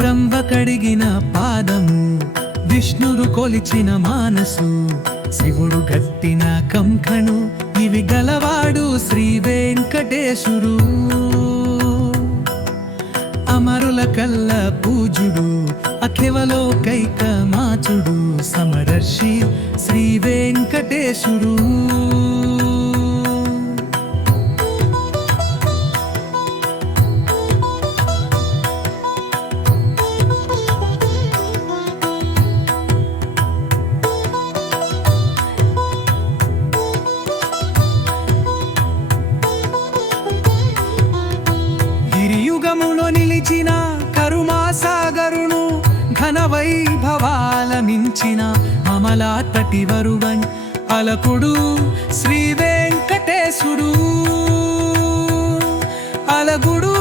బ్రహ్మ కడిగిన పాదము, విష్ణుడు కొలిచిన మానసు, శివుడు గట్టిన కంకణు, ఇవి గలవాడు శ్రీ వెంకటేశుడు. అమరుల కల్ల పూజుడు, అఖివలో కైక మాచుడు, సమదర్శి శ్రీ వెంకటేశుడు. గిరియుగములో నిలిచిన కరుణాసాగరును, ఘన వైభవాల మించిన అమలాతటి వరువన్ అలకుడు శ్రీ వెంకటేశుడు. అలగుడు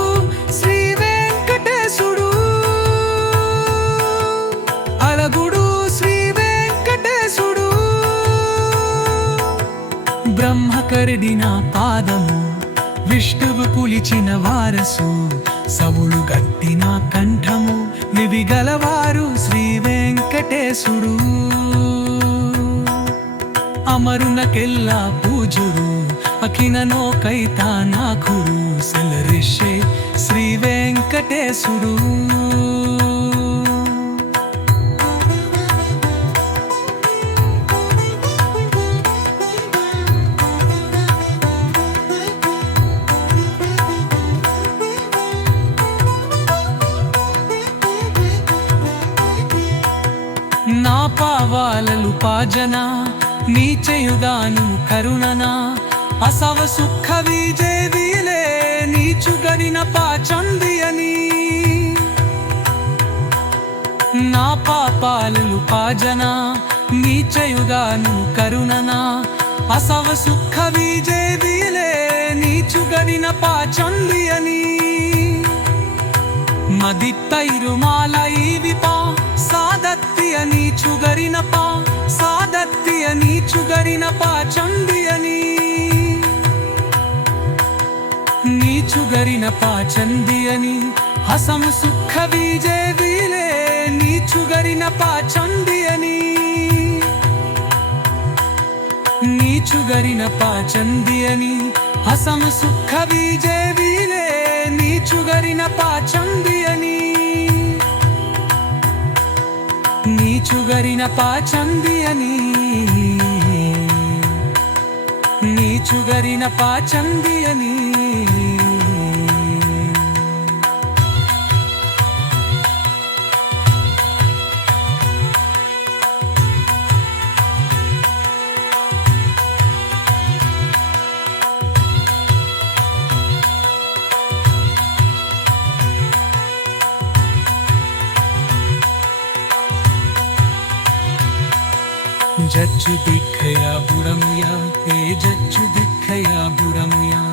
శ్రీ వెంకటేశుడు, అలగుడు శ్రీ వెంకటేశుడు. బ్రహ్మ కరిడిన పాదము, విష్ణువు పులిచిన వారసు, సవులు గట్టిన కంఠము, నివి గలవారు శ్రీ వెంకటేశుడు. అమరునకెల్లా పూజుడు, అఖిననో కైతానాఖుడు, సెలరిషే శ్రీ వెంకటేశుడు. నా పావాలలు పాజన, నీచయుదాను కరుణనా, అసవ సుఖ విజేదిలే నీచుగరిన పాచందియని. నా పాపాలలు పాజన, నీచయుదాను కరుణనా, అసవ సుఖ విజేదిలే నీచుగరిన పాచందియని. మదిత్తైరుమాల ఈవిపా సాదత్తియ నీచుగరిన పా, సాదత్తియ నీచుగరిన పాచందియని. నీచుగరిన పాచందియని, హసము సుఖ విజేదిలే నీచుగరిన పాచందియని. నీచుగరిన పాచందియని, హసము సుఖ విజేదిలే నీచుగరిన పాచందియని. నీచుగరిన పాచందియని, నీచుగరిన పాచందియని. जच्चु दिखया बुरमिया, ए जच्चु दिखया बुरमिया,